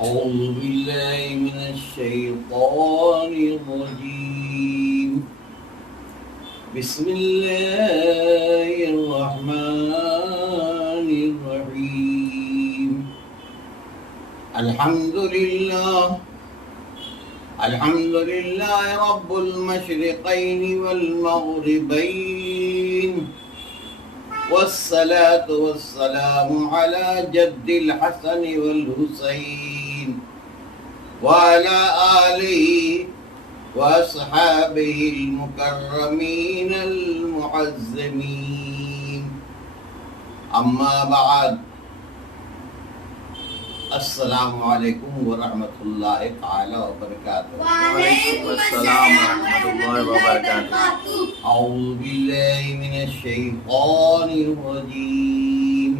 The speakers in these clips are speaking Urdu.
أعوذ بالله من الشيطان الرجيم. بسم الله الرحمن الرحيم. الحمد لله رب المشرقين والمغربين، والصلاة والسلام على جد الحسن والحسين وعلى آله وأصحابه المكرمين المعظمين. أما بعد، السلام علیکم ورحمۃ اللہ تعالی وبرکاتہ. وعلیکم السلام ورحمۃ اللہ وبرکاتہ. اعوذ باللہ من الشیطان الرجیم.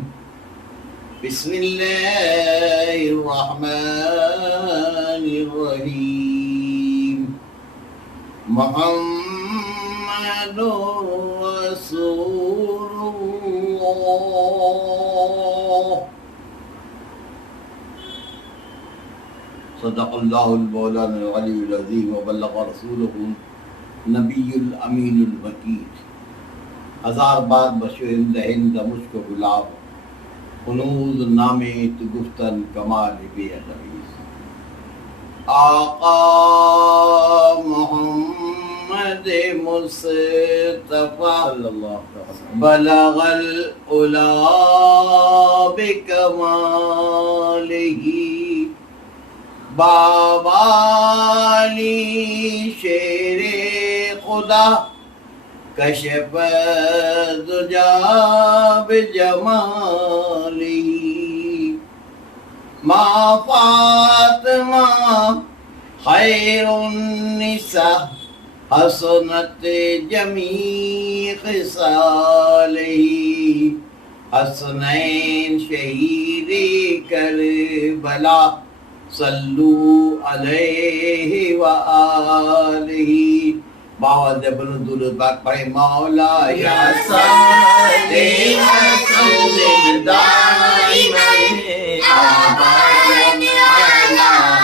بسم اللہ الرحمن الرحیم. محمد رسول اللہ. صدق اللہ المولانا العلی العظیم وبلغ رسولہ نبی الامین الوکیل. ہزار بار بشوند ہند مشک گلاب، ہنوز نامے تو گفتن کمال بے ادبی. آقا محمد مصطفیٰ بلغ العلا بکمالہ، بابالی شیر خدا کشف دجا بجمالی. ما فاطمہ خیر النساء حسنت جمیع خصالہ، حسنین شہید کربلا صلو علیہ وآلہ. باوالد بلند درود پاک پڑھیں. مولا یا صلی وسلم دائما ابدا علی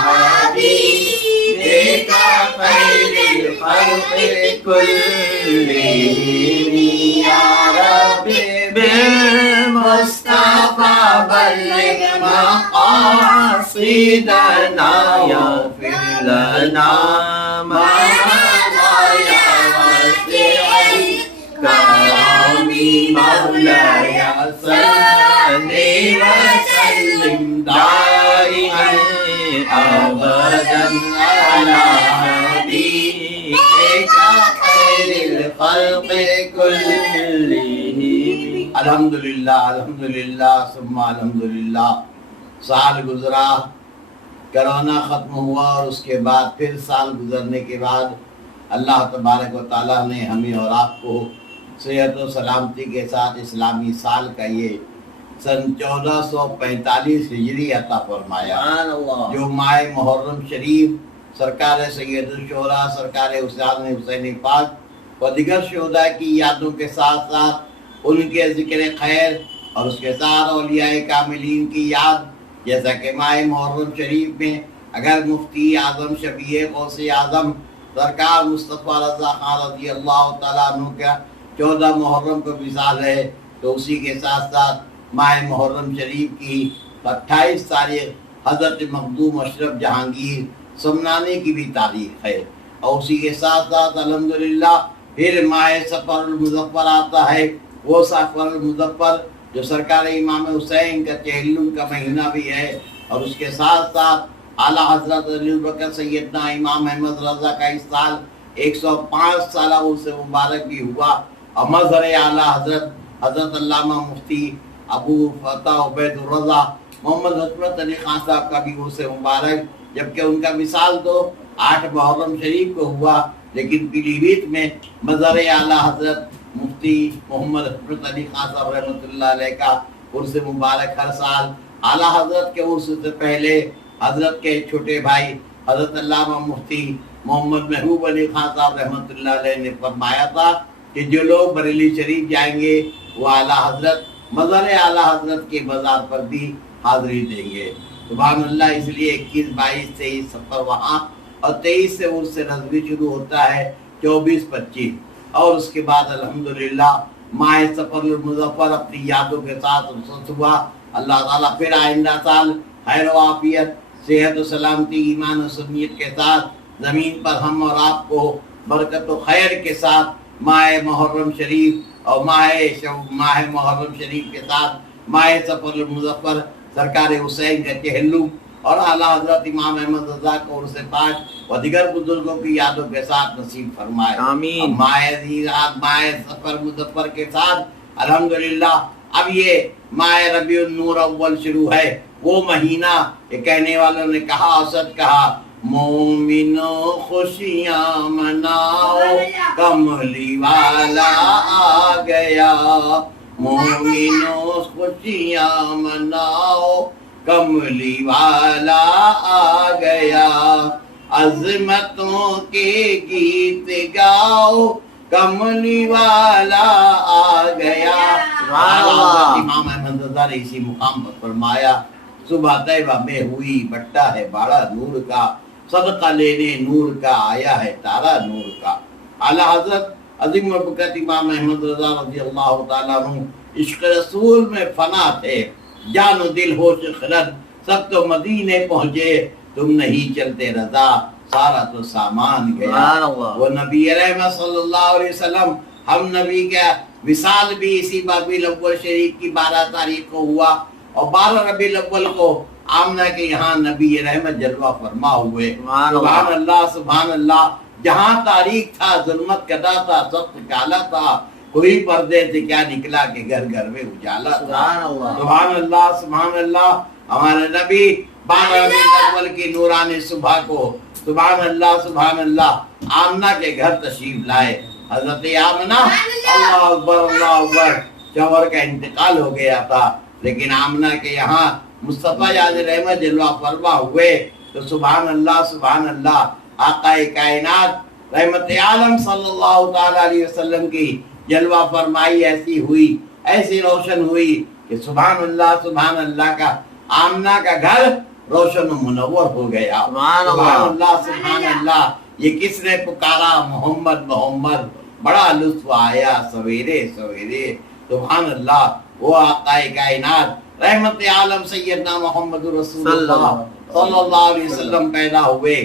حبیبک خیر الخلق کلہم یا رب. بالمصطفى بلغ مقاصدنا واغفر لنا ما مضى يا واسع الكرم. مولاي صل وسلم دائما ابدا على حبيبك خير الخلق كلهم. الحمدللہ ثم الحمدللہ. سال گزرا، کرونا ختم ہوا، اور اس کے بعد پھر سال گزرنے کے بعد اللہ تبارک و تعالیٰ نے ہمیں اور آپ کو صحت و سلامتی کے ساتھ اسلامی سال کا یہ سن 1445 ہجری عطا فرمایا، جو ماہ محرم شریف سرکار سید الشہراء سرکار حسین حسین پاک و دیگر شہداء کی یادوں کے ساتھ ساتھ ان کے ذکر خیر اور اس کے ساتھ اولیاء کاملین کی یاد. جیسا کہ ماہ محرم شریف میں اگر مفتی اعظم شفیع غوث اعظم سرکار مصطفیٰ رضا خان رضی اللہ تعالیٰ عنہ کا 14 محرم کو وصال ہے، تو اسی کے ساتھ ساتھ ماہ محرم شریف کی 28 تاریخ حضرت مخدوم اشرف جہانگیر سمنانی کی بھی تاریخ ہے. اور اسی کے ساتھ ساتھ الحمدللہ پھر ماہ سفر المظفر آتا ہے. وہ سفر المظفر جو سرکار امام حسین کا چہلم کا مہینہ بھی ہے، اور اس کے ساتھ ساتھ اعلیٰ حضرت علی بکر سیدنا امام احمد رضا کا اس سال 105 سالہ عرس مبارک بھی ہوا. اور مظہر اعلیٰ حضرت علامہ مفتی ابو فتح عبید الرضا محمد حسرت علی خان صاحب کا بھی عرس مبارک، جبکہ ان کا مثال تو 8 محرم شریف کو ہوا، لیکن پیلی بھیت میں مظہر اعلیٰ حضرت مفتی محمد حسرت علی خان صاحب رحمۃ اللہ علیہ کا عرس مبارک ہر سال اعلیٰ حضرت کے عرس سے پہلے حضرت کے چھوٹے بھائی حضرت علامہ مفتی محمد محبوب علی خان صاحب رحمۃ اللہ علیہ نے فرمایا تھا کہ جو لوگ بریلی شریف جائیں گے وہ اعلیٰ حضرت مظہر اعلیٰ حضرت کے مزار پر بھی حاضری دیں گے. سبحان اللہ. اس لیے 21 22 23 سفر وہاں اور 23 سے عرس نظری شروع ہوتا ہے 24 25 اور اس کے بعد الحمدللہ ماہ سفر المظفر اپنی یادوں کے ساتھ رخصت ہوا. اللہ تعالیٰ پھر آئندہ سال خیر و عافیت صحت و سلامتی ایمان و سنیت کے ساتھ زمین پر ہم اور آپ کو برکت و خیر کے ساتھ ماہ محرم شریف اور ماہ محرم شریف کے ساتھ ماہ سفر المظفر سرکار حسین کا چہلم اور اعلیٰ حضرت امام احمد رضا کو عرص پاک و دیگر بزرگوں کی یادوں کے ساتھ نصیب فرمائے. آمین. ماہ سفر مظفر کے ساتھ الحمدللہ اب یہ ماہ ربیع النور اول شروع ہے. وہ مہینہ یہ کہنے والوں نے کہا اسد کہا مومنو خوشیاں مناؤ کملی والا آ گیا. مومنو خوشیاں مناؤ کملی والا آ گیا. عظمتوں کے گیت گاؤ کملی والا آ گیا. امام احمد رضا نے اسی مقام پر فرمایا صبح طیبہ میں ہوئی بٹا ہے باڑا نور کا صدقہ لینے نور کا آیا ہے تارا نور کا. اعلیٰ حضرت عظیم البرکت امام احمد رضا رضی اللہ تعالیٰ عنہ عشق رسول میں فنا تھے. جان و دل ہوش خرد سب تو مدینے پہنچے تم نہیں چلتے رضا سارا تو سامان گیا. وہ نبی رحمت صلی اللہ علیہ وسلم ہم نبی کا وصال بھی اسی ربیع الاول شریف کی 12 تاریخ کو ہوا اور 12 ربیع الاول کو آمنہ کے یہاں نبی رحمت جلوہ فرما ہوئے. سبحان اللہ سبحان اللہ. جہاں تاریخ تھا ظلمت کدا تھا سخت کالا تھا کوئی پردے سے کیا نکلا کہ گھر گھر میں اجالا تھا. سبحان اللہ سبحان اللہ. ہمارے نبی 12 ربیع الاول کی نورانی صبح کو سبحان اللہ آمنہ کے گھر تشریف لائے. حضرت آمنہ اللہ اکبر شوہر کا انتقال ہو گیا تھا لیکن آمنہ کے یہاں مصطفیٰ یاد رحمت جلوہ فرما ہوئے تو سبحان اللہ آقا کائنات رحمت عالم صلی اللہ تعالی علیہ وسلم کی جلوہ فرمائی ایسی ہوئی ایسی روشن ہوئی کہ سبحان اللہ کا آمنہ کا گھر روشن و منور ہو گیا. سبحان اللہ. یہ کس نے پکارا محمد محمد بڑا لطف آیا سویرے سویرے. سبحان اللہ. وہ آقا کائنات رحمت عالم سیدنا محمد رسول اللہ صلی اللہ علیہ وسلم پیدا ہوئے.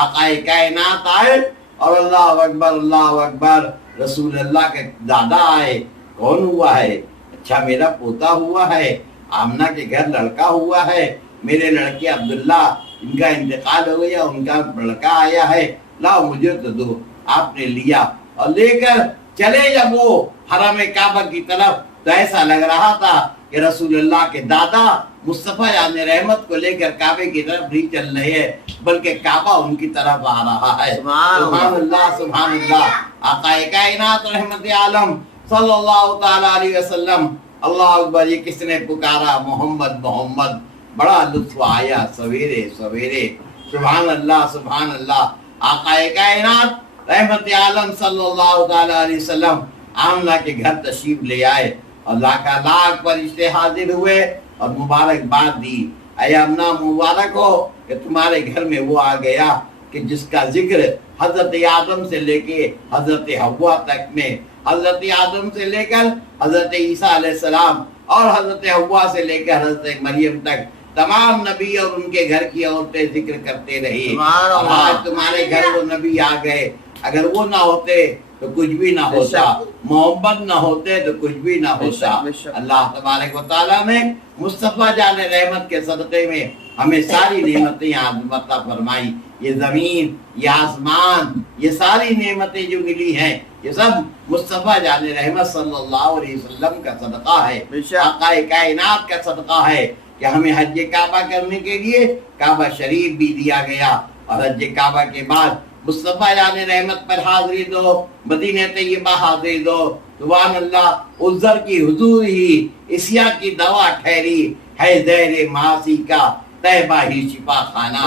آقا کائنات آئے اور اللہ اکبر رسول اللہ کے دادا آئے. کون ہوا ہے؟ اچھا میرا پوتا ہوا ہے. آمنہ کے گھر لڑکا ہوا ہے. میرے لڑکے عبداللہ ان کا انتقال ہو گیا ان کا لڑکا آیا ہے لاؤ مجھے تو دو. آپ نے لیا اور لے کر چلے جب وہ حرم کعبہ کی طرف تو ایسا لگ رہا تھا کہ رسول اللہ کے دادا مصطفیٰ یعنی رحمت کو لے کر کعبے کی طرف نہیں چل رہے ہیں بلکہ کعبہ ان کی طرف آ رہا ہے. سبحان اللہ. آقا کائنات رحمت عالم صلی اللہ تعالی علیہ وسلم اللہ اکبر. یہ کس نے پکارا محمد محمد بڑا لطف آیا سویرے سویرے. سبحان اللہ. آقا کائنات رحمت عالم صلی اللہ تعالی علیہ وسلم آمنہ کے گھر تشریف لے آئے اور لاکھ فرشتے حاضر ہوئے اور مبارکباد دی. اے آمنہ مبارک ہو کہ تمہارے گھر میں وہ آ گیا کہ جس کا ذکر حضرت آدم سے لے کے حضرت حوا تک میں حضرت آدم سے لے کر حضرت عیسیٰ علیہ السلام اور حضرت حوا سے لے کر حضرت مریم تک تمام نبی اور ان کے گھر کی عورتیں ذکر کرتے رہی. آج تمہارے گھر وہ نبی آ گئے. اگر وہ نہ ہوتے تو کچھ بھی نہ ہوتا. محمد نہ ہوتے تو کچھ بھی نہ ہوتا. اللہ تبارک و تعالیٰ نے مصطفیٰ جان رحمت کے صدقے میں ہمیں ساری نعمتیں عطا فرمائی. یہ زمین یہ آسمان یہ ساری نعمتیں جو ملی ہیں یہ سب مصطفیٰ جان رحمت صلی اللہ علیہ وسلم کا صدقہ ہے. آقا کائنات کا صدقہ ہے کہ ہمیں حج کعبہ کرنے کے لیے کعبہ شریف بھی دیا گیا اور حج کعبہ کے بعد مصطفیٰ جان رحمت پر حاضری دو مدینہ طیبہ حاضری دو. سبحان اللہ. عذر کی حضور ہی اسیا کی دوا ٹھہری ہے زہر معاصی کا طیبہ ہی شفا خانہ.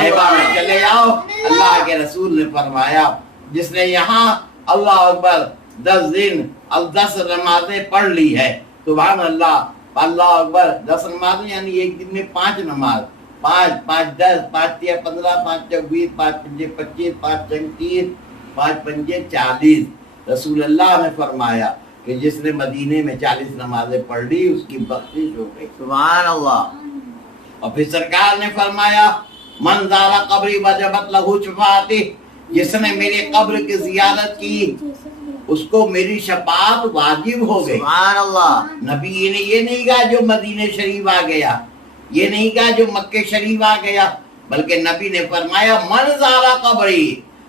طیبہ میں چلے جاؤ. اللہ کے رسول نے فرمایا جس نے یہاں اللہ اکبر 10 دن اور 10 نمازیں پڑھ لی ہے. سبحان اللہ. اللہ اکبر. 10 نمازیں یعنی ایک دن میں 5 نماز 5 5 10 5 3 15 5 4 20 5 5 25 5 6 30 5 5 40. رسول اللہ نے فرمایا کہ جس نے مدینے میں 40 نمازیں پڑھ لی اس کی بخشش ہو گئی. سبحان اللہ. اور پھر سرکار نے فرمایا من زار قبری وجبت لہو شفاعتی، جس نے میری قبر کی زیارت کی اس کو میری شفاعت واجب ہو گئی. سبحان اللہ. نبی نے یہ نہیں کہا جو مدینہ شریف آ گیا، یہ نہیں کہا جو مکہ شریف آ گیا، بلکہ نبی نے فرمایا من زارا قبری،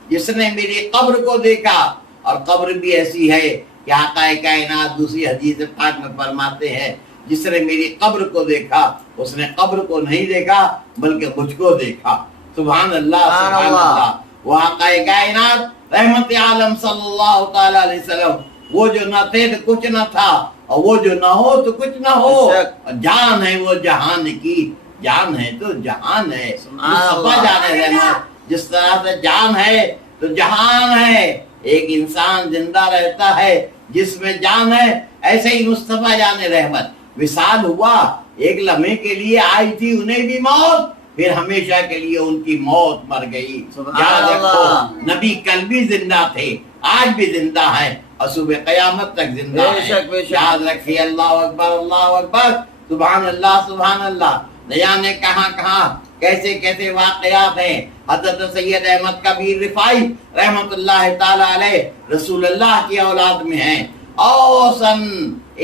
جس نے میری قبر کو دیکھا. اور قبر بھی ایسی ہے کہ آقا کائنات دوسری حدیث پاک میں فرماتے ہیں جس نے میری قبر کو دیکھا اس نے قبر کو نہیں دیکھا بلکہ مجھ کو دیکھا. سبحان اللہ سبحان اللہ. وہ آقا کائنات رحمت عالم صلی اللہ تعالی علیہ وسلم، وہ جو نہ تھے تو کچھ نہ تھا، اور وہ جو نہ ہو تو کچھ نہ ہو. جان ہے وہ جہان کی، جان ہے تو جہان ہے. مصطفیٰ جان رحمت، جس طرح سے جان ہے تو جہان ہے. ایک انسان زندہ رہتا ہے جس میں جان ہے، ایسے ہی مصطفیٰ جان رحمت وصال ہوا، ایک لمحے کے لیے آئی تھی انہیں بھی موت، پھر ہمیشہ کے لیے ان کی موت مر گئی. یاد رکھو نبی کل بھی زندہ تھے، آج بھی زندہ ہے اور صبح قیامت تک زندہ ہے. یاد رکھیے. اللہ اکبر اللہ اکبر. سبحان اللہ سبحان اللہ. نہ جانے کہاں کہاں کیسے کیسے واقعات ہیں. حضرت سید احمد کبیر رفاعی رحمت اللہ تعالی علیہ رسول اللہ کی اولاد میں ہیں، اور سن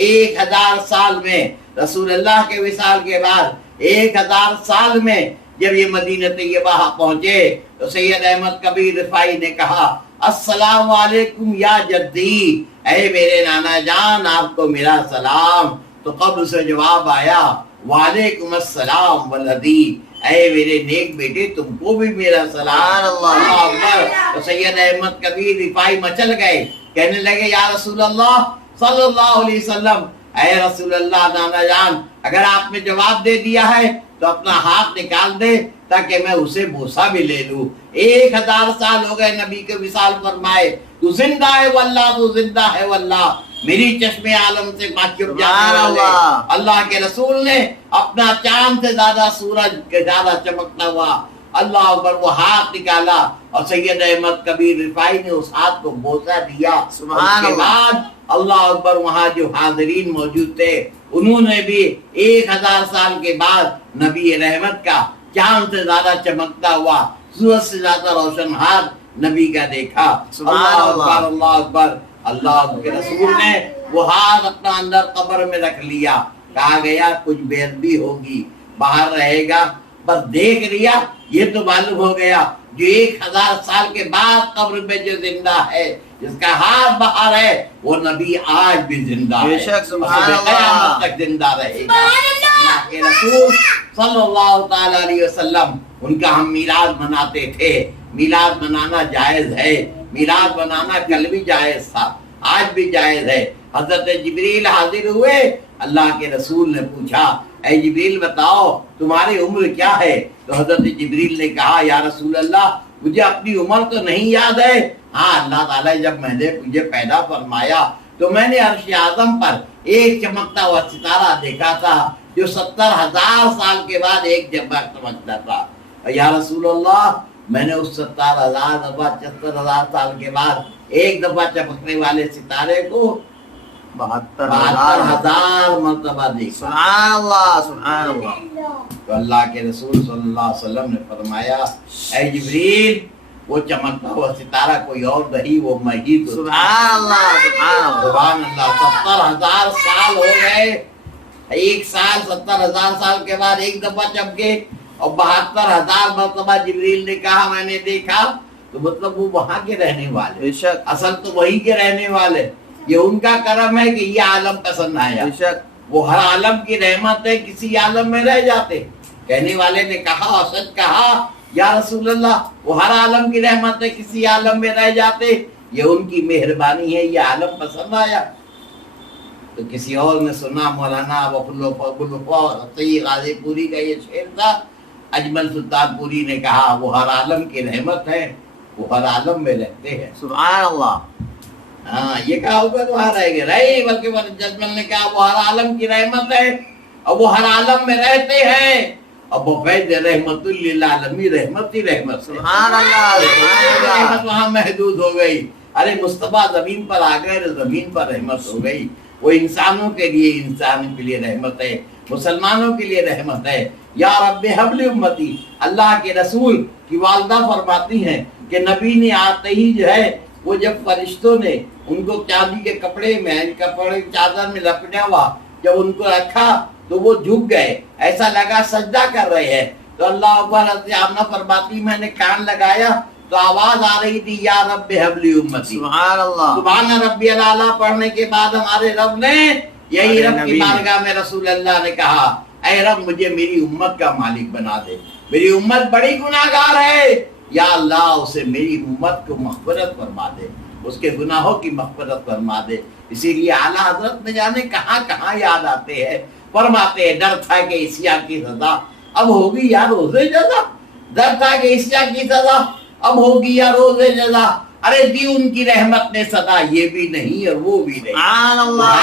1000 سال میں رسول اللہ کے وصال کے بعد 1000 سال میں جب یہ مدینہ طیبہ پہنچے تو سید احمد کبیر رفاعی نے کہا السلام علیکم یا جدی، اے میرے نانا جان آپ کو میرا سلام. تو قبر سے جواب آیا وعلیکم السلام ولدی، اے میرے نیک بیٹے تم کو بھی میرا سلام. اللہ اکبر. تو سید احمد کبیر رفاعی مچل گئے، کہنے لگے یا رسول اللہ صلی اللہ علیہ وسلم، اے رسول اللہ نانا جان اگر آپ نے جواب دے دیا ہے تو اپنا ہاتھ نکال دے تاکہ میں اسے بوسہ بھی لے لوں. 1000 سال ہو گئے نبی کے وصال فرمائے، تو زندہ ہے واللہ، تو زندہ ہے واللہ. میری چشم عالم سے واقف جانے والے اللہ کے رسول نے اپنا چاند سے زیادہ سورج کے زیادہ چمکتا ہوا اللہ اکبر وہ ہاتھ نکالا اور سید احمد کبیر رفاعی نے اس ہاتھ کو بوسہ دیا. سبحان اس کے بعد اللہ اکبر وہاں جو حاضرین موجود تھے انہوں نے بھی 1000 سال کے بعد نبی رحمت کا چاند سے زیادہ چمکتا ہوا سورج سے زیادہ روشن ہاتھ نبی کا دیکھا. اللہ اکبر اللہ اکبر. اللہ کے رسول نے وہ ہاتھ اپنا اندر قبر میں رکھ لیا. کہا گیا کچھ بے ادبی ہوگی، باہر رہے گا، بس دیکھ لیا یہ تو معلوم ہو گیا جو 1000 سال کے بعد قبر میں جو زندہ ہے جس کا ہاتھ باہر ہے وہ نبی آج بھی زندہ ہے، قیامت تک زندہ رہے گا. اللہ کے رسول صلی اللہ تعالی علیہ وسلم ان کا ہم میلاد مناتے تھے. میلاد منانا جائز ہے، میلاد منانا کل بھی جائز تھا، آج بھی جائز ہے. حضرت جبریل حاضر ہوئے، اللہ کے رسول نے پوچھا اے جبریل بتاؤ تمہاری عمر کیا ہے؟ تو حضرت جبریل نے کہا یا رسول اللہ مجھے اپنی عمر تو نہیں یاد ہے، ہاں اللہ تعالیٰ جب میں نے مجھے پیدا فرمایا تو میں نے عرش اعظم پر ایک چمکتا ہوا ستارہ دیکھا تھا جو 70,000 سال کے بعد ایک جگہ چمکتا تھا. یا رسول اللہ میں نے اس 70,000 دفعہ 74,000 سال کے بعد ایک دفعہ چمکنے والے ستارے کو 72,000 مرتبہ دیکھا. سبحان اللہ سبحان اللہ. تو اللہ کے رسول صلی اللہ علیہ وسلم نے فرمایا اے جبریل وہ چمکتا ہوا ستارہ کوئی اور نہیں وہ میں ہی تو. سبحان اللہ سبحان اللہ. سبحان اللہ. 70,000 سال ہو گئے، ایک سال 70,000 سال کے بعد ایک دفعہ چمکے اور 72,000 مرتبہ جبریل نے کہا میں نے دیکھا. تو مطلب وہ وہاں کے رہنے والے، اصل تو وہی کے رہنے والے، یہ ان کا کرم ہے کہ یہ عالم پسند آیا. وہ ہر عالم کی رحمت ہے، کسی عالم میں رہ جاتے. کہنے والے نے کہا اور سچ کہا یا رسول اللہ وہ ہر عالم کی رحمت ہے، کسی عالم میں رہ جاتے، یہ ان کی مہربانی ہے، یہ عالم پسند آیا. تو کسی اور نے سنا مولانا سید غازی پوری کا یہ شعر تھا. اجمل سلطان پوری نے کہا وہ ہر عالم کی رحمت ہے، وہ ہر عالم میں رہتے ہیں. سبحان اللہ. ہاں یہ کہا ہوگا تو وہاں رہے گا رہے، بلکہ ججمل نے کہا وہ ہر عالم کی رحمت ہے اور وہ ہر عالم میں رہتے ہیں اب وہ فیض رحمت للعالمین، رحمت ہی رحمت، سبحان اللہ، سبحان اللہ۔ رحمت وہاں محدود ہو گئی، ارے مصطفیٰ زمین پر آ گئے، زمین پر رحمت ہو گئی۔ وہ انسانوں کے لیے رحمت ہے، مسلمانوں کے لیے رحمت ہے۔ یا رب حبل امتی، اللہ کے رسول کی والدہ فرماتی ہیں کہ نبی نے آتے ہی جو ہے وہ جب فرشتوں نے ان کو چاندی کے کپڑے میں چادر میں لپٹا ہوا جب ان کو رکھا تو وہ جھک گئے، ایسا لگا سجدہ کر رہے ہیں۔ تو اللہ اکبر، حضرت آمنہ فرماتی میں نے کان لگایا تو آواز آ رہی تھی یا رب حبل امتی، سبحان اللہ۔ سبحان ربی الاعلیٰ پڑھنے کے بعد ہمارے رب نے یہی رب کی بارگاہ میں رسول اللہ نے کہا اے رب مجھے میری امت کا مالک بنا دے، میری امت بڑی گناہگار ہے، یا اللہ اسے میری امت کو مغفرت فرما دے، اس کے گناہوں کی مغفرت فرما دے۔ اسی لیے اعلیٰ حضرت نے جانے کہاں کہاں یاد آتے ہیں، فرماتے ہیں ڈر تھا کہ عیسیٰ کی سزا اب ہوگی یا روزے جزا، ڈر تھا کہ عیسیٰ کی سزا اب ہوگی یا روزے جزا، ارے دی ان کی رحمت نے صدا، یہ بھی نہیں اور وہ بھی نہیں۔ سبحان اللہ،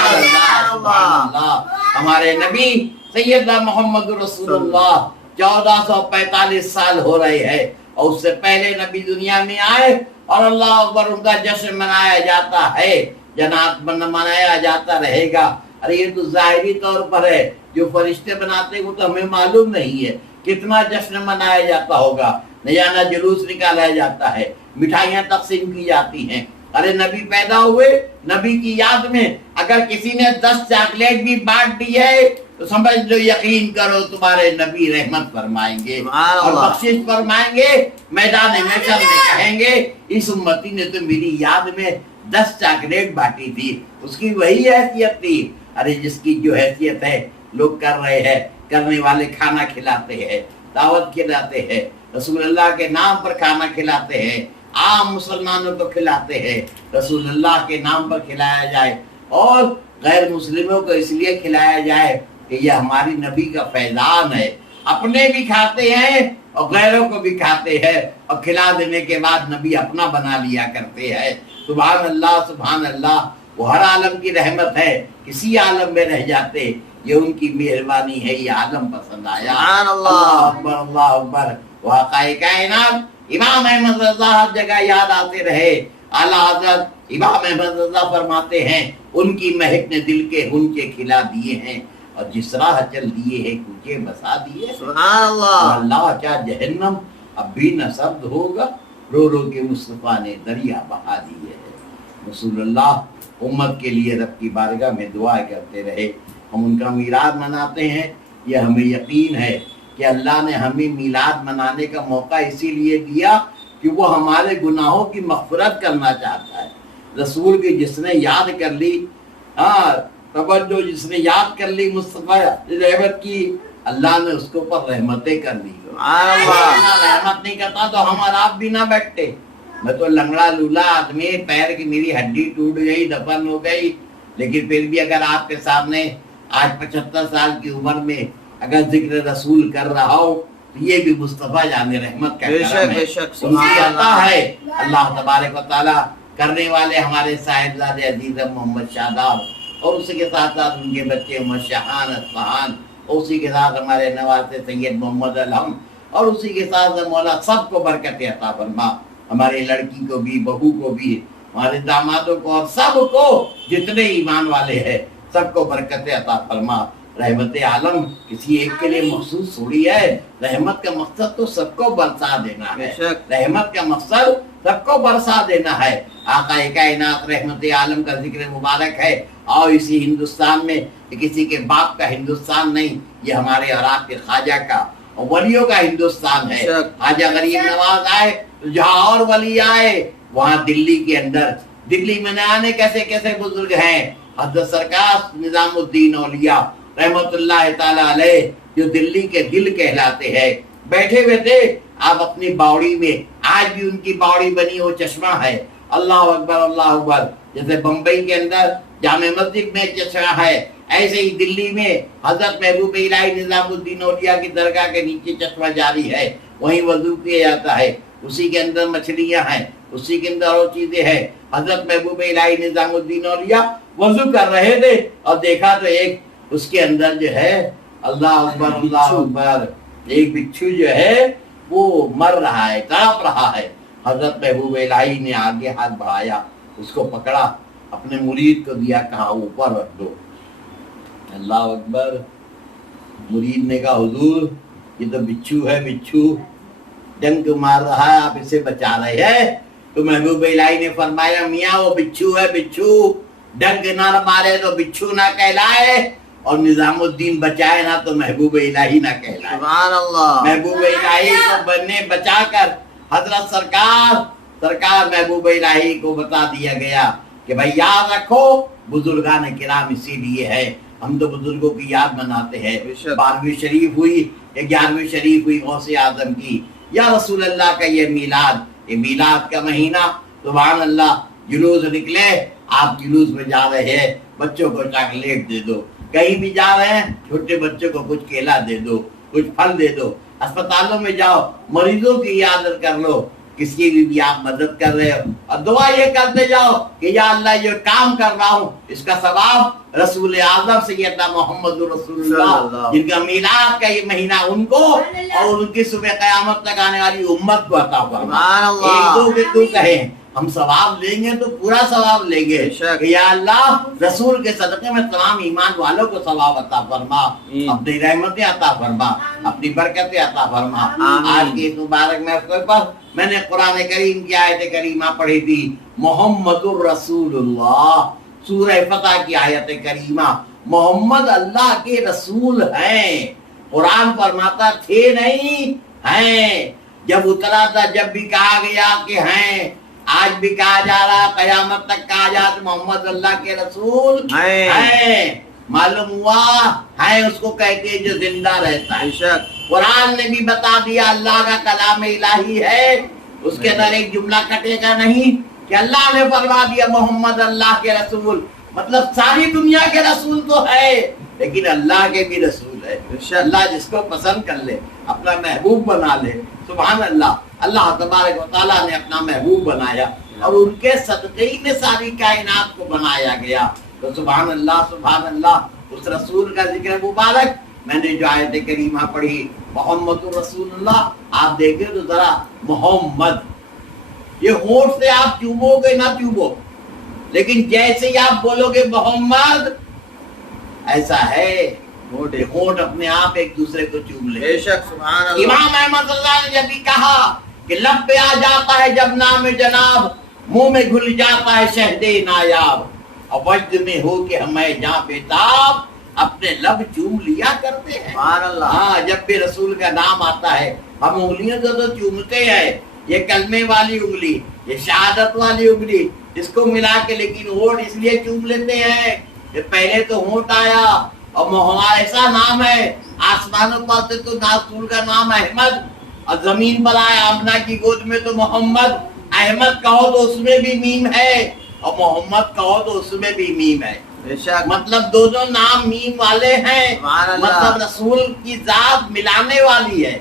سبحان اللہ۔ ہمارے نبی سیدنا محمد رسول اللہ 1445 سال ہو رہے ہیں اور اس سے پہلے نبی دنیا میں آئے اور اللہ اکبر ان کا جشن منایا جاتا ہے، جنات منایا جاتا رہے گا۔ ارے یہ تو ظاہری طور پر ہے، جو فرشتے بناتے ہیں وہ تو ہمیں معلوم نہیں ہے کتنا جشن منایا جاتا ہوگا، نیا جلوس نکالا جاتا ہے، مٹھائیاں تقسیم کی جاتی ہیں۔ ارے نبی پیدا ہوئے، نبی کی یاد میں اگر کسی نے 10 چاکلیٹ بھی بانٹ دی ہے تو سمجھ لو، یقین کرو تمہارے نبی رحمت فرمائیں گے اور بخشش فرمائیں گے۔ میدان محشر میں کہیں گے اس امتی نے تو میری یاد میں 10 چاکلیٹ بانٹی تھی، اس کی وہی حیثیت تھی۔ ارے جس کی جو حیثیت ہے لوگ کر رہے ہیں، کرنے والے کھانا کھلاتے ہیں، دعوت کھلاتے ہیں، رسول اللہ کے نام پر کھانا کھلاتے ہیں، عام مسلمانوں کو کھلاتے ہیں، رسول اللہ کے نام پر کھلایا جائے اور غیر مسلموں کو اس لیے کھلایا جائے کہ یہ ہماری نبی کا فیضان ہے، اپنے بھی کھاتے ہیں اور غیروں کو بھی کھاتے ہیں اور کھلا دینے کے بعد نبی اپنا بنا لیا کرتے ہیں۔ سبحان اللہ، سبحان اللہ۔ وہ ہر عالم کی رحمت ہے، کسی عالم میں رہ جاتے، یہ ان کی مہربانی ہے، یہ عالم پسند آیا۔ اللہ اکبر، اللہ اکبر۔ وہ حقائق کائنات امام احمد رضا ہر جگہ یاد آتے رہے۔ اعلیٰ حضرت امام احمد رضا فرماتے ہیں ان کی مہک نے دل کے ہنچے کھلا دیے ہیں اور جس راہ چل دیے ہیں کوچے بسا دیے۔ سبحان اللہ۔ اللہ کیا جہنم اب بھی نہ سرد ہوگا، رو رو کے مصطفیٰ نے دریا بہا دیے ہے۔ رسول اللہ امت کے لیے رب کی بارگاہ میں دعا کرتے رہے۔ ہم ان کا میلاد مناتے ہیں، یہ ہمیں یقین ہے کہ اللہ نے ہمیں میلاد منانے کا موقع اسی لیے دیا کہ وہ ہمارے گناہوں کی مغفرت کرنا چاہتا ہے۔ رسول کی جس نے یاد کر لی، توجہ، جس نے یاد کر لی مصطفیٰ رحمت کی، اللہ نے اس کو پر رحمتیں کر لی۔ رحمت نہیں کرتا تو ہم اور آپ بھی نہ بیٹھتے۔ میں تو لنگڑا لولا آدمی، پیر کی میری ہڈی ٹوٹ گئی، دفن ہو گئی، لیکن پھر بھی اگر آپ کے سامنے آج 75 سال کی عمر میں اگر ذکر رسول کر رہا ہو تو یہ بھی مصطفیٰ جان رحمت کا کرم ہے، ان کی عطا ہے۔ اللہ تبارک و تعالیٰ کرنے والے ہمارے صاحبزادے عزیز محمد شاداب اور اسی کے ساتھ ساتھ ان کے بچے محمد شاہان اصفہان، اسی کے ساتھ ہمارے نواسے سید محمد الحم اور اسی کے ساتھ مولا سب کو برکت عطا فرما، ہمارے لڑکی کو بھی، بہو کو بھی، ہمارے دامادوں کو اور سب کو، جتنے ایمان والے ہیں سب کو برکت عطا فرما۔ رحمت عالم کسی ایک کے لیے مخصوص تھوڑی ہے، رحمت کا مقصد تو سب کو برسا دینا ہے، رحمت کا مقصد سب کو برسا دینا ہے۔ آقا کائنات رحمت عالم کا ذکر مبارک ہے، اور اسی ہندوستان میں کسی کے باپ کا ہندوستان نہیں، یہ ہمارے اور آپ کے خواجہ کا اور ولیوں کا ہندوستان ہے۔ خواجہ غریب نواز آئے تو جہاں اور ولی آئے، وہاں دلی کے اندر، دلی میں نہ آنے کیسے کیسے بزرگ ہیں، حضرت سرکار نظام الدین اولیاء رحمت اللہ تعالی علیہ جو دلی کے دل کہلاتے ہیں، بیٹھے ہوئے تھے آپ اپنی باوڑی میں، آج بھی ان کی باوڑی بنی وہ چشمہ ہے۔ اللہ اکبر، اللہ اکبر۔ جیسے بمبئی کے اندر جامع مسجد میں چشمہ ہے، ایسے ہی دلی میں حضرت محبوب الہی نظام الدین اولیاء کی درگاہ کے نیچے چشمہ جاری ہے، وہیں وضو کیا جاتا ہے، اسی کے اندر مچھلیاں ہیں، اسی کے اندر اور چیزیں ہیں۔ حضرت محبوب الہی نظام الدین اولیاء وضو کر رہے تھے اور دیکھا تو ایک اس کے اندر جو ہے، اللہ اکبر، اللہ اکبر، ایک بچھو جو ہے وہ مر رہا ہے، تڑپ رہا ہے، حضرت محبوب الہی نے آگے ہاتھ بڑھایا، اس کو پکڑا، اپنے مرید کو دیا، کہا اوپر رکھ دو۔ اللہ اکبر۔ مرید نے کہا حضور یہ تو بچھو ہے، بچھو ڈنک مار رہا ہے، آپ اسے بچا رہے ہیں؟ تو محبوب الہی نے فرمایا میاں وہ بچھو ہے، بچھو ڈنک نہ مارے تو بچھو نہ کہلائے، اور نظام الدین بچائے نہ تو محبوب الہی نہ کہلائے۔ سبحان اللہ۔ محبوب الہی کو بننے بچا کر حضرت سرکار محبوب الہی کو بتا دیا گیا کہ بھائی یاد رکھو بزرگان کرام اسی لیے ہے، ہم تو بزرگوں کی یاد مناتے ہیں۔ 12ویں شریف ہوئی، 11ویں شریف ہوئی غوث اعظم کی، یا رسول اللہ کا یہ میلاد کا مہینہ، سبحان اللہ، جلوس نکلے، آپ جلوس میں جا رہے ہیں، بچوں کو چاکلیٹ دے دو، کہیں بھی جا رہے ہیں چھوٹے بچوں کو کچھ کیلا دے دو، کچھ پھل دے دو، اسپتالوں میں جاؤ مریضوں کی عیادت کر لو، کسی بھی آپ مدد کر رہے ہو، اور دعا یہ کرتے جاؤ کہ یا اللہ یہ کام کر رہا ہوں اس کا ثواب رسول اعظم سیدنا محمد رسول اللہ جن کا میلاد کا یہ مہینہ ان کو اور ان کی صبح قیامت تک آنے والی امت کو عطا فرما۔ ایک دو کے تو کہیں ہم ثواب لیں گے تو پورا ثواب لیں گے کہ یا اللہ رسول کے صدقے میں تمام ایمان والوں کو ثواب عطا فرما، اپنی رحمتیں عطا فرما، اپنی برکتیں عطا فرما۔ آج کی اس مبارک محفل پر میں نے قرآن کریم کی آیت کریمہ پڑھی تھی، محمد الرسول اللہ، سورہ فتح کی آیت کریمہ، محمد اللہ کے رسول ہیں۔ قرآن فرماتا تھے نہیں، ہیں، جب اترا تھا جب بھی کہا گیا کہ ہیں، آج بھی کہا جا رہا، قیامت تک کہا جا رہا، محمد اللہ کے رسول ہیں۔ معلوم ہوا ہے اس کو کہتے ہیں جو زندہ رہتا ہے۔ قرآن نے بھی بتا دیا اللہ کا کلام الہی ہے، اس کے اندر ایک جملہ کٹے گا نہیں کہ اللہ نے فرما دیا محمد اللہ کے رسول، مطلب ساری دنیا کے رسول تو ہے لیکن اللہ کے بھی رسول ہے۔ اللہ جس کو پسند کر لے اپنا محبوب بنا لے، سبحان اللہ، اللہ تبارک و تعالیٰ نے اپنا محبوب بنایا اور ان کے صدقے ہی میں ساری کائنات کو بنایا گیا۔ تو سبحان اللہ، اس رسول کا ذکر مبارک میں نے جو آیت کریمہ پڑھی محمد رسول اللہ، آپ دیکھیں تو ذرا محمد، یہ ہونٹ سے آپ چوبو گے نہ چوبو، لیکن جیسے ہی آپ بولو گے محمد، ایسا ہے ہونٹ اپنے آپ ایک دوسرے کو چوب لے۔ بے شک، سبحان اللہ۔ امام احمد اللہ نے جب بھی کہا کہ لب پہ آ جاتا ہے جب نام جناب، منہ میں گھل جاتا ہے شہد نایاب، اور وجد میں ہو کہ ہمیں جہاں بیتاب، اپنے لب چوم لیا کرتے ہیں۔ ہاں، جب بھی رسول کا نام آتا ہے ہم انگلیوں سے تو چومتے ہیں، یہ کلمے والی انگلی، یہ شہادت والی انگلی، اس کو ملا کے، لیکن ہونٹ اس لیے چوم لیتے ہیں کہ پہلے تو ہونٹ آیا اور ہمارا ایسا نام ہے، آسمانوں پر سے تو رسول کا نام احمد، اور زمین پر آیا آمنہ کی گود میں تو محمد، احمد کہو تو اس میں بھی میم ہے اور محمد کہو تو اس میں بھی میم ہے، مطلب دونوں نام میم والے ہیں، مطلب رسول کی ذات ملانے والی ہے،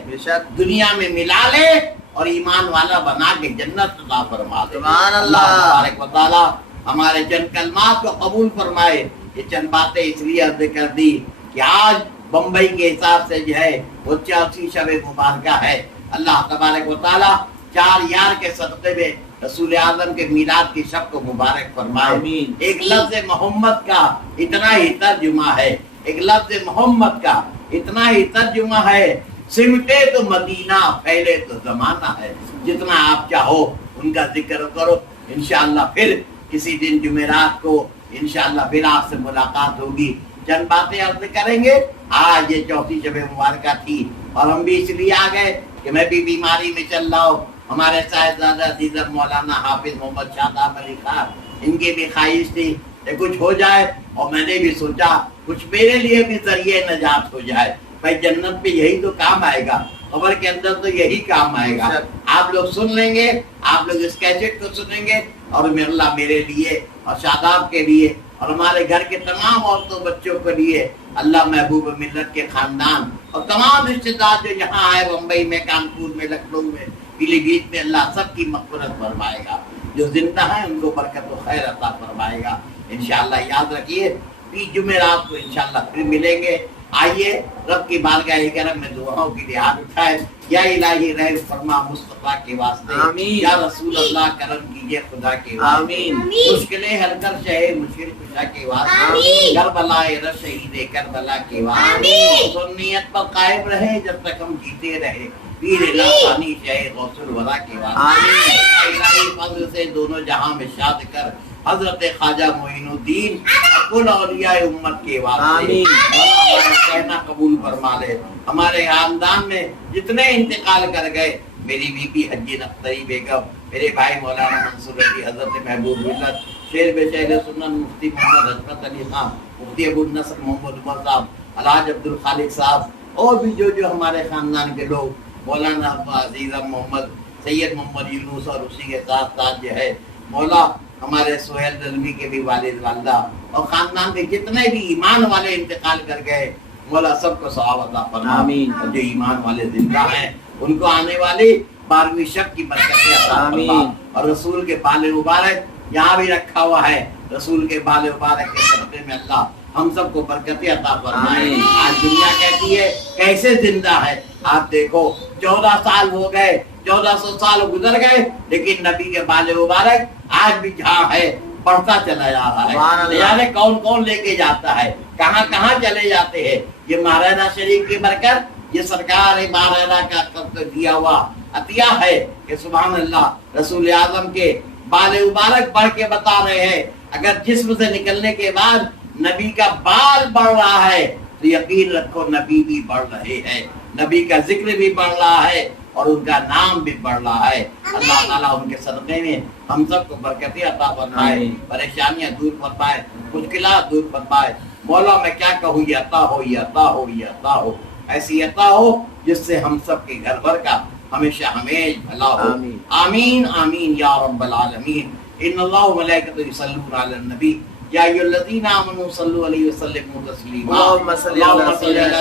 دنیا میں ملا لے اور ایمان والا بنا کے جنت عطا فرما دے۔ اللہ تبارک و تعالی ہمارے چند کلمات کو قبول فرمائے۔ یہ چند باتیں اس لیے عرض کر دی کہ آج بمبئی کے حساب سے جو ہے وہ 84 شب مبارکہ ہے۔ اللہ تبارک و تعالی 4 یار کے صدقے میں رسول اعظم کے میلاد کی شب کو مبارک فرمائے۔ ایک لفظ محمد کا اتنا ہی ترجمہ ہے، ایک لفظ محمد کا اتنا ہی ترجمہ ہے، سمٹے تو مدینہ پھیلے تو زمانہ ہے، جتنا آپ چاہو ان کا ذکر کرو۔ انشاءاللہ پھر کسی دن جمعرات کو انشاءاللہ پھر آپ سے ملاقات ہوگی، چند باتیں عرض کریں گے۔ آج یہ 34 شب مبارکہ تھی اور ہم بھی اس لیے آ گئے کہ میں بھی بیماری میں چل رہا ہوں، ہمارے صاحبزادہ عزیز مولانا حافظ محمد شاداب علی خان، ان کی بھی خواہش تھی کہ کچھ ہو جائے، اور میں نے بھی سوچا کچھ میرے لیے بھی ذریعہ نجات ہو جائے۔ بھائی جنت پہ یہی تو کام آئے گا، قبر کے اندر تو یہی کام آئے گا۔ آپ لوگ سن لیں گے، آپ لوگ اس کیسٹ کو سنیں گے، اور اللہ میرے لیے اور شاداب کے لیے اور ہمارے گھر کے تمام عورتوں بچوں کے لیے، اللہ محبوب ملت کے خاندان اور تمام رشتے دار جو یہاں آئے، بمبئی میں، کانپور میں، لکھنؤ میں، پیلی بھیت میں، اللہ سب کی مغفرت فرمائے گا۔ جو زندہ ہیں ان کو برکت و خیر عطا فرمائے گا۔ انشاءاللہ یاد رکھیے 20 جمعرات کو انشاءاللہ پھر ملیں گے۔ آئیے رب کی بارگاہ کرم میں دعاؤں کی ہاتھ اٹھائے. یا الہی رحم فرما مصطفیٰ کے واسطے. آمین. یا رسول اللہ کرم کیجیے خدا کے واسطے. آمین. مشکلیں حل کر شہ مشکل کشا کے واسطے. آمین. کربلا رش شہید کربلا کے واسطے. آمین. سنیت پر قائم رہے جب تک ہم جیتے رہے. پیر لاسانی شہ غوث الورا کے واسطے. آمین. الہی فضل سے دونوں جہاں میں شاد کر حضرت خواجہ معین الدین کل اولیاء امت کے واسطے. آمین. ہمارا کہنا قبول فرما لے. ہمارے خاندان میں جتنے انتقال کر گئے، میری بی حجی نختری بیگم، میرے بھائی مولانا منصور علی، حضرت محبوب ملت شیر بے شہر سنن مفتی محمد حضرت علی خان، مفتی ابو النصر محمد عمر صاحب، الحاج عبد الخالق صاحب، اور بھی جو ہمارے خاندان کے لوگ، مولانا عزیزم محمد سید محمد یونس، اور اسی کے ساتھ ساتھ جو ہے مولا ہمارے سہیل رضوی کے بھی والد والدہ اور خاندان کے جتنے بھی ایمان والے انتقال کر گئے، مولا سب کو ثواب عطا فرما. آمین. اور جو ایمان والے زندہ ہیں ان کو آنے والی 12ویں شب کی برکتیں عطا فرما. آمین. اور رسول کے بال مبارک یہاں بھی رکھا ہوا ہے، رسول کے بال مبارک کے صدقے میں اللہ ہم سب کو برکتیں عطا فرمائے. آمین. آج دنیا کہتی ہے کیسے زندہ ہے. آپ دیکھو 14 سال ہو گئے، 1400 سال گزر گئے، لیکن نبی کے بال مبارک آج بھی جہاں ہے بڑھتا چلا جا رہا ہے. یعنی کون کون لے کے جاتا ہے، کہاں کہاں چلے جاتے ہیں. یہ مہاراجہ شریف کی برکت، یہ سرکار مہاراجہ کا دیا ہوا عطیہ ہے کہ سبحان اللہ رسول اعظم کے بال مبارک بڑھ کے بتا رہے ہیں. اگر جسم سے نکلنے کے بعد نبی کا بال بڑھ رہا ہے تو یقین رکھو نبی بھی بڑھ رہے ہیں، نبی کا ذکر بھی بڑھ رہا ہے اور ان کا نام بھی بڑھ رہا ہے. اللہ تعالیٰ ان کے صدقے میں ہم سب کو برکتیں عطا فرمائے، پریشانیاں دور فرمائے، مشکلات دور فرمائے. مولا میں کیا کہوں، یہ عطا ہو، یہ عطا ہو، یہ عطا ہو، ایسی عطا ہو جس سے ہم سب کے گھر بھر کا ہمیشہ ہمیش بھلا ہو. آمین آمین یا رب العالمین. ان اللہ و ملائکتہ یصلون علی النبی یا ایھا الذین آمنوا صلوا علیہ وسلموا تسلیما. اللهم صل على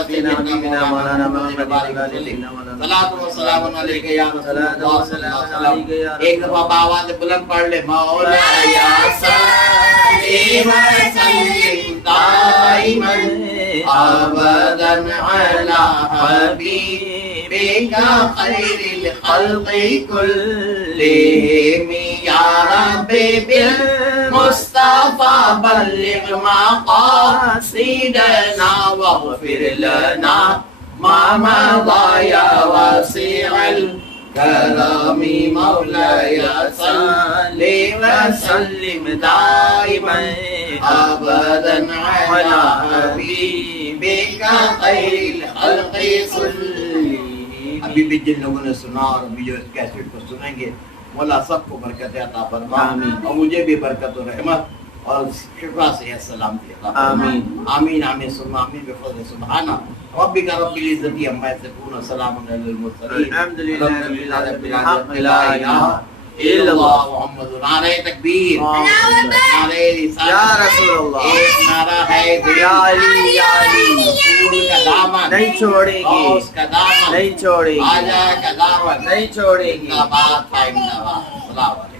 سيدنا ونبينا مولانا محمد وعلى آله وسلم. صلاۃ و سلام علیک یا رسول اللہ صلی اللہ علیہ وسلم. ایک دفعہ بآواز بلند پڑھ لے. مولا یا صلی وسلم دائما ابدا علی حبیبک خیر الخلق کلہم یا رب بالمصطفى بلغ مقاصدنا واغفر لنا ما مضى يا واسع الكرم مولاي صل وسلم دائما ابدا على حبيبك خير الخلق كلهم. ابھی بھی جن لوگوں نے سنا اور ابھی جو اس کیسٹ کو سنیں گے، مولا سب کو برکت عطا فرما اور مجھے بھی برکت و رحمت اور شفا سے سلامتی عطا فرما. آمین آمین آمین ثم آمین بفضل سبحانہ ربک رب العزت عما یصفون وسلام علی المرسلین الحمد للہ رب العالمین. لا الہ الا اللہ محمد. نعرہ تکبیر، نعرہ رسالت، یا رسول اللہ. ایک نعرہ ہے یا علی یا علی. رسول کا دامن نہیں چھوڑے گی، غوث کا دامن نہیں چھوڑے گی، خواجہ کا دامن نہیں چھوڑے گی. زندہ باد، قائم زندہ باد. السلام علیکم.